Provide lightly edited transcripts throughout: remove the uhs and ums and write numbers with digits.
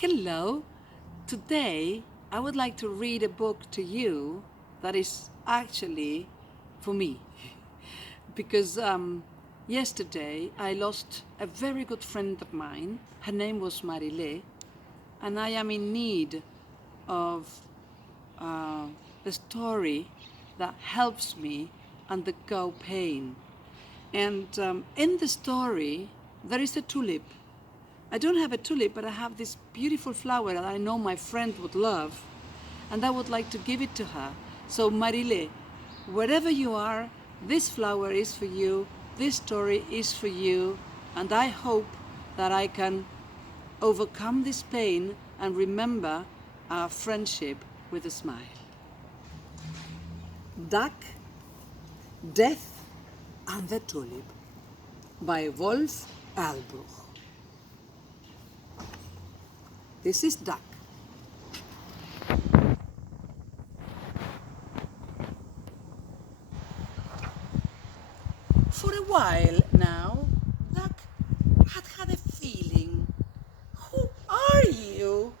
Hello. Today I would like to read a book to you that is actually for me. Because yesterday I lost a very good friend of mine. Her name was Marile, and I am in need of a story that helps me undergo pain. And in the story, there is a tulip. I don't have a tulip, but I have this beautiful flower that I know my friend would love, and I would like to give it to her. So, Marile, wherever you are, this flower is for you, this story is for you, and I hope that I can overcome this pain and remember our friendship with a smile. Duck, Death and the Tulip by Wolf Erlbruch. This is Duck. For a while now, Duck had a feeling. Who are you?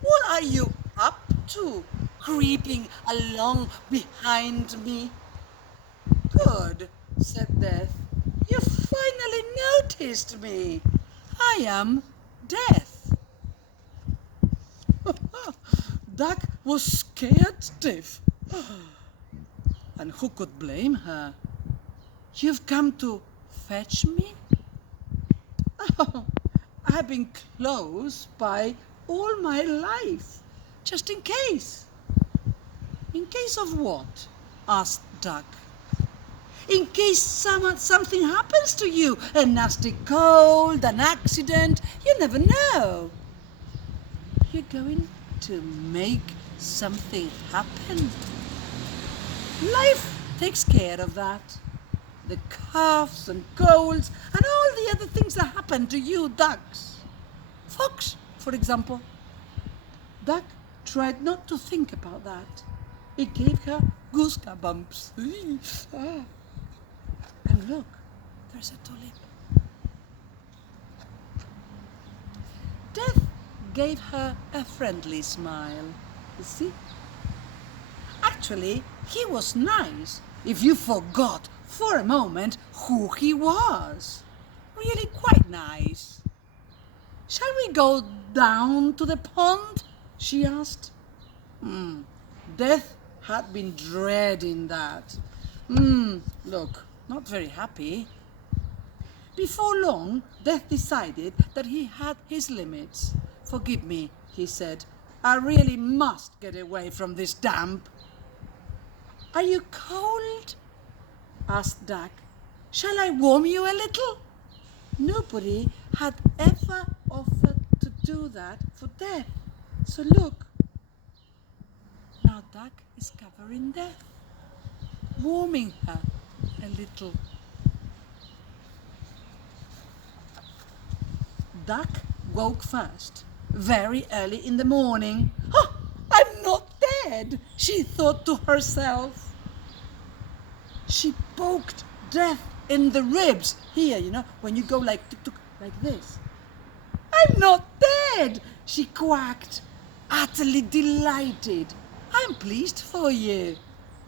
What are you up to, creeping along behind me? Good, said Death. You finally noticed me. I am Death. Duck was scared stiff. And who could blame her? You've come to fetch me? Oh, I've been close by all my life, just in case. In case of what? Asked Duck. In case something happens to you, a nasty cold, an accident, you never know. You're going to make something happen. Life takes care of that. The coughs and colds and all the other things that happen to you ducks. Fox, for example. Duck tried not to think about that. It gave her goosebumps. And look, there's a tulip. Death gave her a friendly smile. You see? Actually, he was nice if you forgot for a moment who he was. Really quite nice. Shall we go down to the pond? She asked. Death had been dreading that. Look, not very happy. Before long, Death decided that he had his limits. Forgive me, he said. I really must get away from this damp. Are you cold? Asked Duck. Shall I warm you a little? Nobody had ever offered to do that for Death. So look. Now Duck is covering Death, warming her a little. Duck woke first, very early in the morning. Oh, I'm not dead, she thought to herself. She poked Death in the ribs. Here, when you go like tuk-tuk, like this. I'm not dead, she quacked, utterly delighted. I'm pleased for you,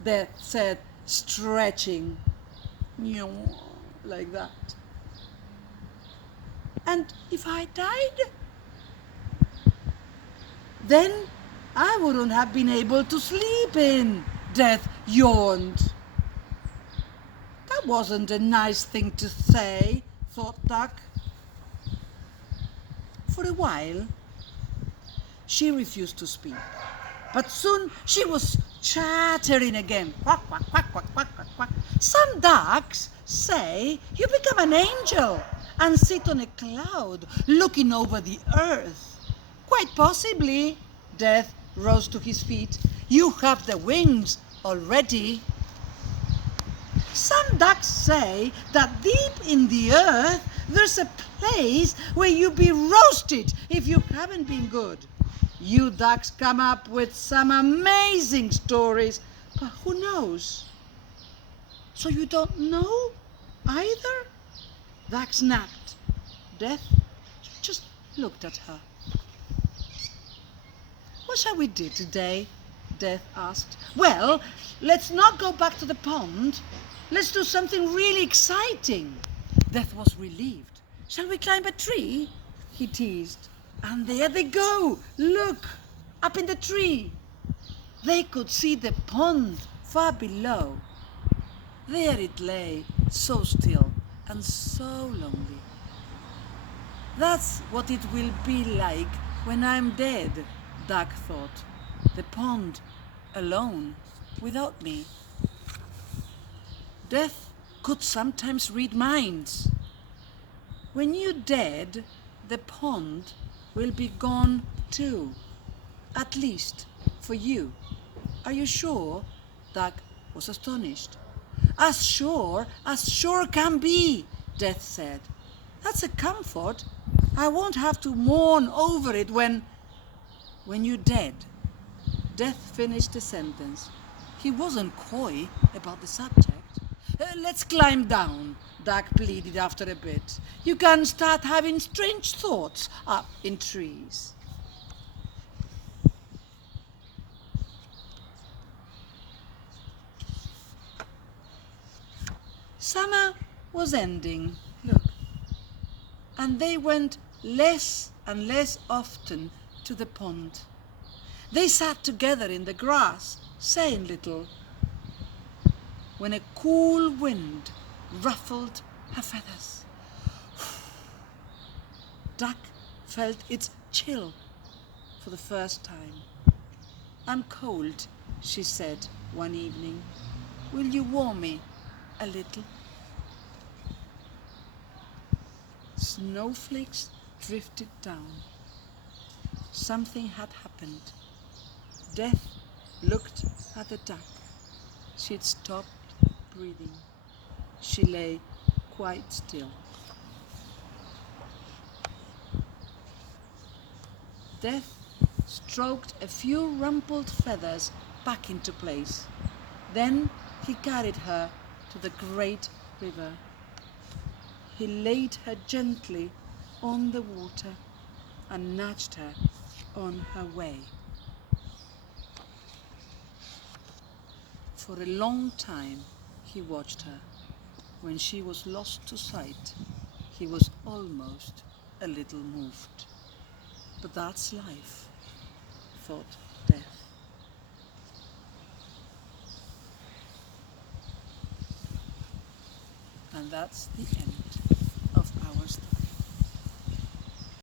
Death said, stretching. Like that. And if I died, then I wouldn't have been able to sleep in, Death yawned. That wasn't a nice thing to say, thought Duck. For a while, she refused to speak. But soon she was chattering again. Quack, quack, quack, quack, quack, quack, quack. Some ducks say you become an angel and sit on a cloud looking over the earth. Quite possibly, Death rose to his feet. You have the wings already. Some ducks say that deep in the earth there's a place where you'll be roasted if you haven't been good. You ducks come up with some amazing stories, but who knows? So you don't know either? Duck snapped. Death just looked at her. What shall we do today? Death asked. Well, let's not go back to the pond. Let's do something really exciting. Death was relieved. Shall we climb a tree? He teased. And there they go. Look, up in the tree. They could see the pond far below. There it lay, so still and so lonely. That's what it will be like when I'm dead, Duck thought. The pond, alone, without me. Death could sometimes read minds. When you're dead, the pond will be gone too. At least for you. Are you sure? Duck was astonished. As sure can be, Death said. That's a comfort. I won't have to mourn over it when you're dead. Death finished the sentence. He wasn't coy about the subject. Let's climb down, Duck pleaded after a bit. You can start having strange thoughts up in trees. Summer was ending, look, and they went less and less often to the pond. They sat together in the grass, saying little, when a cool wind ruffled her feathers. Duck felt its chill for the first time. I'm cold, she said one evening. Will you warm me a little? Snowflakes drifted down. Something had happened. Death looked at the duck. She'd stopped breathing. She lay quite still. Death stroked a few rumpled feathers back into place. Then he carried her to the great river. He laid her gently on the water and nudged her on her way. For a long time he watched her. When she was lost to sight, he was almost a little moved. But that's life, thought Death. And that's the end.